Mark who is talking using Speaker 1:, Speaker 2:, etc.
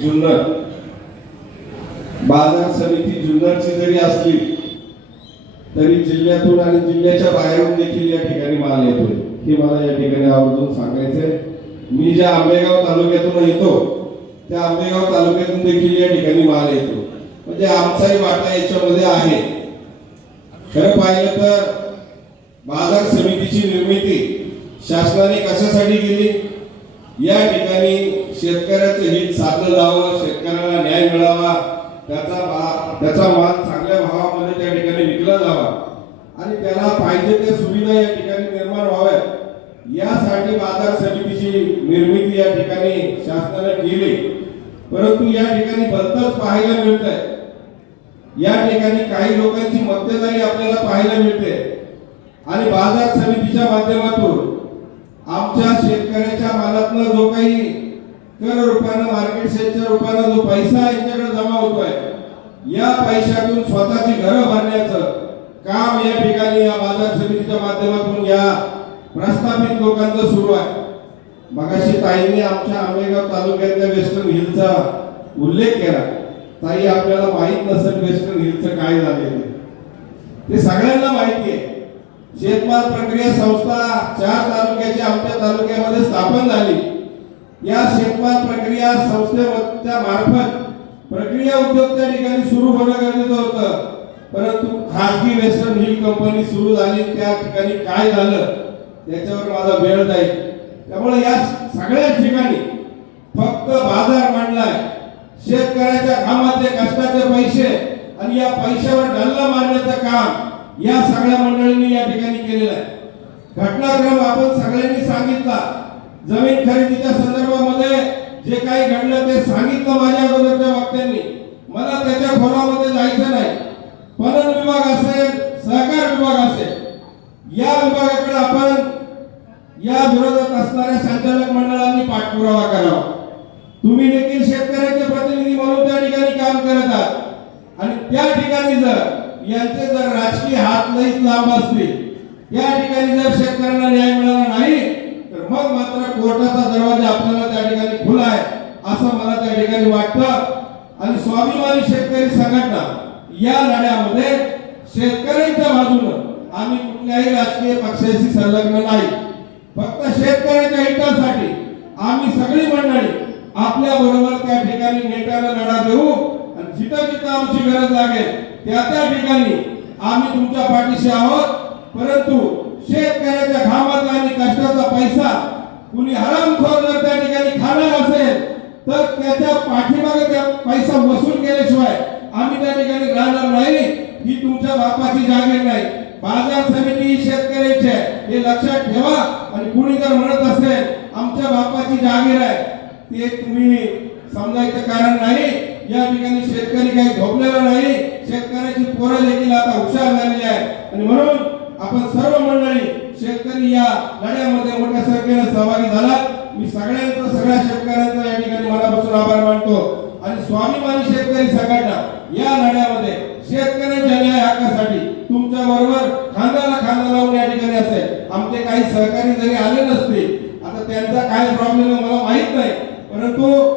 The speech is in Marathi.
Speaker 1: जुन्नर. बाजार समिती जुन्नरची जरी असली तरी जिल्ह्यातून आणि जिल्ह्याच्या बाहेरून देखील या ठिकाणी माल येतोय. हे मला या ठिकाणी आवर्जून सांगायचंय. मी ज्या आंबेगाव तालुक्यातून येतो त्या आंबेगाव तालुक्यातून देखील या ठिकाणी माल येतो. म्हणजे आमचाही वाटा याच्यामध्ये आहे. खरं पाहिलं तर बाजार समितीची निर्मिती शासनाने कशासाठी केली? या ठिकाणी शेतकऱ्याचं हित साधलं जावं शेतकऱ्याला न्याय मिळावा त्याचा त्याचा माल चांगल्या भावामध्ये त्या ठिकाणी विकला जावा. आणि त्याला पाहिजे त्या सुविधा या ठिकाणी निर्माण व्हाव्यात. यासाठी बाजार समितीची निर्मिती या ठिकाणी शासनाने केली. परंतु या ठिकाणी बदलच पाहायला मिळत आहे या ठिकाणी काही लोकांची मक्तेदारी आपल्याला पाहायला मिळते. आणि बाजार समितीच्या माध्यमातून आमच्या शेतकऱ्याच्या मालातनं जो काही कर रूपानं मार्केट सेलच्या रूपानं जो पैसा यांच्याकडे जमा होतोय. या पैशातून स्वतःची घरं भरण्याचं काम या ठिकाणी या बाजार समितीच्या माध्यमातून या प्रस्थापित लोकांचं सुरू आहे. मगाशी ताईंनी आमच्या आंबेगाव तालुक्यातल्या वेस्टर्न हिलचा उल्लेख केला. ताई आपल्याला माहीत नसेल वेस्टर्न हिलचं काय झालेलं ते सगळ्यांना माहिती आहे. शेतमाल प्रक्रिया संस्था चार तालुक्याची आमच्या तालुक्यामध्ये स्थापन झाली. या शेतमाल प्रक्रिया संस्थेच्या मार्फत प्रक्रिया उद्योग त्या ठिकाणी सुरू होणं गरजेचं होतं. परंतु खासगी वेस्टर्न हिल कंपनी सुरू झाली त्या ठिकाणी काय झालं त्याच्यावर माझा वेळ जाईल. त्यामुळे या सगळ्या ठिकाणी फक्त बाजार मांडलाय. शेतकऱ्याच्या कामाचे कष्टाचे पैसे आणि या पैशावर डल्ला मारण्याचं काम या सगळ्या मंडळींनी या ठिकाणी केलेलं आहे. घटनाक्रम आपण सगळ्यांनी सांगितला. जमीन खरेदीच्या संदर्भामध्ये जे काही घडलं ते सांगितलं माझ्या अगोदरच्या वक्त्यांनी मला त्याच्या खोलामध्ये जायचं नाही. पणन विभाग असेल सहकार विभाग असेल या विभागाकडे आपण या विरोधात असणाऱ्या संचालक मंडळांनी पाठपुरावा करावा. तुम्ही देखील शेतकऱ्याचे प्रतिनिधी म्हणून त्या ठिकाणी काम करत आहात. आणि त्या ठिकाणी जर यांचे जर राजकीय हात लईच लांब असतील या ठिकाणी जर शेतकऱ्यांना न्याय मिळाला नाही तर मग मात्र कोर्टाचा दरवाजा आपल्याला त्या ठिकाणी खुला आहे असं ठिकाणी वाटतं. आणि स्वाभिमानी शेतकरी संघटना या लढ्यामध्ये शेतकऱ्यांच्या बाजूनं आम्ही कुठल्याही राजकीय पक्षाशी संलग्न नाही. फक्त शेतकऱ्यांच्या हितासाठी आम्ही सगळी मंडळी आपल्या बरोबर त्या ठिकाणी नेटाला लढा देऊ. आणि जिथं जिथं आमची गरज लागेल त्या त्या ठिकाणी आम्ही तुमच्या पाठीशी आहोत. परंतु शेतकऱ्याच्या घामाचा आणि कष्टाचा पैसा कुणी हराम जर त्या ठिकाणी खाणार असेल तर त्याच्या पाठीमागे त्या पैसा वसूल केल्याशिवाय आम्ही त्या ठिकाणी राहणार नाही. ही तुमच्या बापाची जागीर नाही. बाजार समिती शेतकऱ्याची आहे. हे लक्षात ठेवा. आणि कुणी जर म्हणत असेल आमच्या बापाची जागीर आहे ते तुम्ही समजायचं कारण नाही. या ठिकाणी शेतकरी काही झोपलेला नाही. शेतकऱ्याची पोरं देखील आता हुशार झालेली आहे आणि म्हणून आपण सर्व मंडळी शेतकरी या लढ्यामध्ये मोठ्या संख्येने सहभागी झाला मी सगळ्यांना स्वाभिमानी शेतकरी संघटना या लढ्यामध्ये शेतकऱ्यांच्या न्याय हक्कासाठी तुमच्या बरोबर खांद्याला खांदा लावून या ठिकाणी असेल. आमचे काही सहकारी जरी आले नसते आता त्यांचा काय प्रॉब्लेम आहे मला माहीत नाही. परंतु